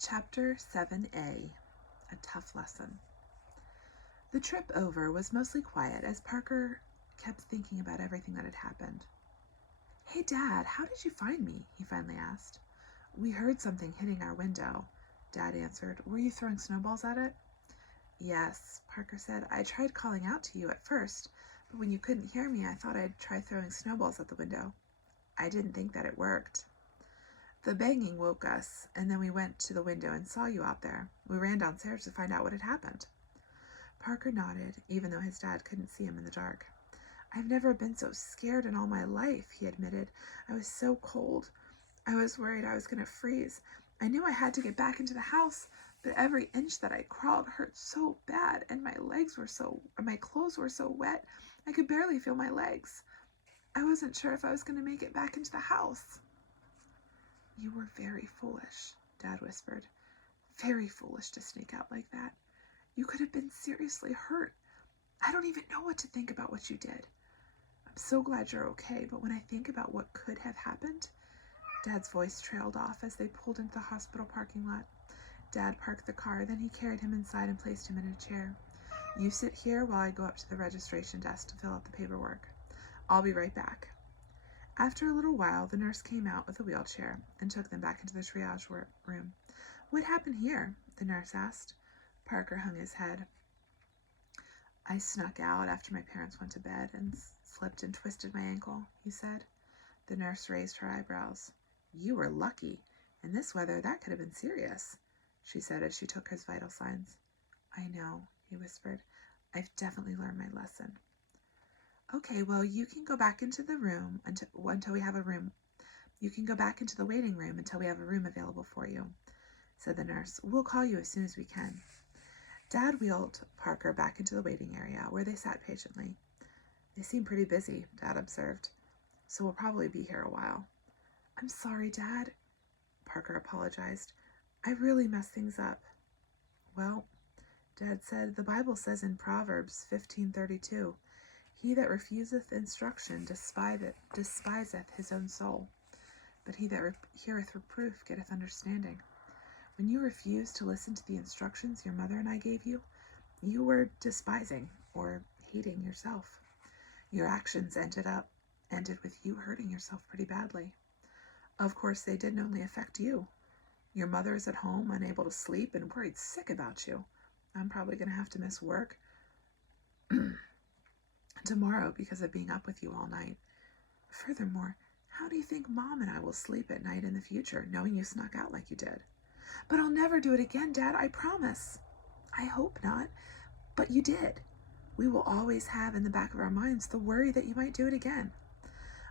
Chapter 7A, A Tough Lesson. The trip over was mostly quiet as Parker kept thinking about everything that had happened. "Hey, Dad, how did you find me?" he finally asked. "We heard something hitting our window," Dad answered. "Were you throwing snowballs at it?" "Yes," Parker said. "I tried calling out to you at first, but when you couldn't hear me, I thought I'd try throwing snowballs at the window. I didn't think that it worked. The banging woke us, and then we went to the window and saw you out there. We ran downstairs to find out what had happened." Parker nodded, even though his dad couldn't see him in the dark. "I've never been so scared in all my life," he admitted. "I was so cold. I was worried I was going to freeze. I knew I had to get back into the house, but every inch that I crawled hurt so bad, and my clothes were so wet, I could barely feel my legs. I wasn't sure if I was going to make it back into the house." "You were very foolish," Dad whispered. "Very foolish to sneak out like that. You could have been seriously hurt. I don't even know what to think about what you did. I'm so glad you're okay, but when I think about what could have happened..." Dad's voice trailed off as they pulled into the hospital parking lot. Dad parked the car, then he carried him inside and placed him in a chair. "You sit here while I go up to the registration desk to fill out the paperwork. I'll be right back." After a little while, the nurse came out with a wheelchair and took them back into the triage room. "What happened here?" the nurse asked. Parker hung his head. "I snuck out after my parents went to bed and slipped and twisted my ankle," he said. The nurse raised her eyebrows. "You were lucky. In this weather, that could have been serious," she said as she took his vital signs. "I know," he whispered. "I've definitely learned my lesson." "Okay, well, you can go back into the room until we have a room. You can go back into the waiting room until we have a room available for you," said the nurse. "We'll call you as soon as we can." Dad wheeled Parker back into the waiting area, where they sat patiently. "They seem pretty busy," Dad observed, "so we'll probably be here a while." "I'm sorry, Dad," Parker apologized. "I really messed things up." "Well," Dad said, "the Bible says in Proverbs 15:32, 'He that refuseth instruction despiseth his own soul, but he that heareth reproof getteth understanding.' When you refused to listen to the instructions your mother and I gave you, you were despising or hating yourself. Your actions ended with you hurting yourself pretty badly. Of course, they didn't only affect you. Your mother is at home, unable to sleep, and worried sick about you. I'm probably going to have to miss work tomorrow because of being up with you all night. Furthermore, how do you think Mom and I will sleep at night in the future, knowing you snuck out like you did?" "But I'll never do it again, Dad, I promise." "I hope not, but you did. We will always have in the back of our minds the worry that you might do it again."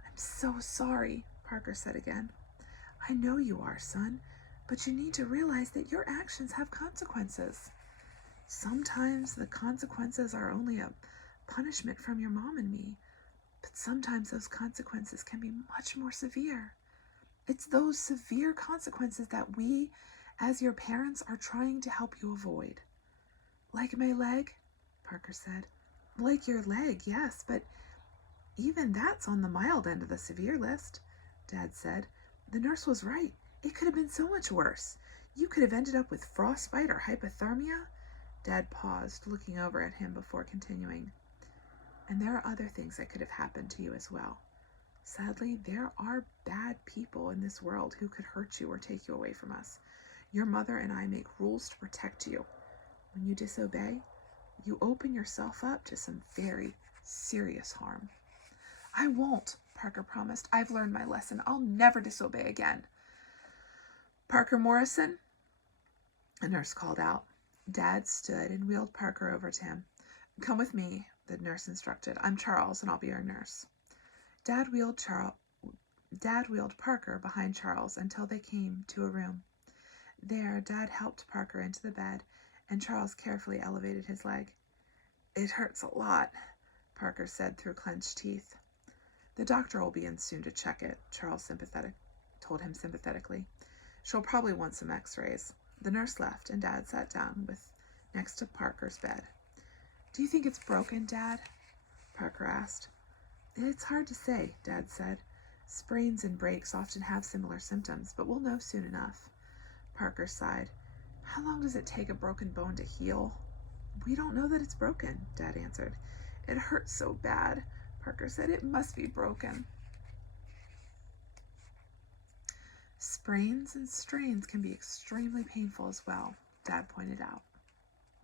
"I'm so sorry," Parker said again. "I know you are, son, but you need to realize that your actions have consequences. Sometimes the consequences are only a punishment from your mom and me, but sometimes those consequences can be much more severe. It's those severe consequences that we, as your parents, are trying to help you avoid." "Like my leg?" Parker said. "Like your leg, yes, but even that's on the mild end of the severe list," Dad said. "The nurse was right. It could have been so much worse. You could have ended up with frostbite or hypothermia." Dad paused, looking over at him before continuing. "And there are other things that could have happened to you as well. Sadly, there are bad people in this world who could hurt you or take you away from us. Your mother and I make rules to protect you. When you disobey, you open yourself up to some very serious harm." "I won't," Parker promised. "I've learned my lesson. I'll never disobey again." "Parker Morrison," a nurse called out. Dad stood and wheeled Parker over to him. "Come with me," the nurse instructed. "I'm Charles, and I'll be your nurse." Dad wheeled Parker behind Charles until they came to a room. There, Dad helped Parker into the bed, and Charles carefully elevated his leg. "It hurts a lot," Parker said through clenched teeth. "The doctor will be in soon to check it," Charles told him sympathetically. "She'll probably want some x-rays." The nurse left, and Dad sat down next to Parker's bed. "Do you think it's broken, Dad?" Parker asked. "It's hard to say," Dad said. "Sprains and breaks often have similar symptoms, but we'll know soon enough." Parker sighed. How long does it take a broken bone to heal? We don't know that it's broken, Dad answered. It hurts so bad, Parker said. It must be broken. Sprains and strains can be extremely painful as well, Dad pointed out.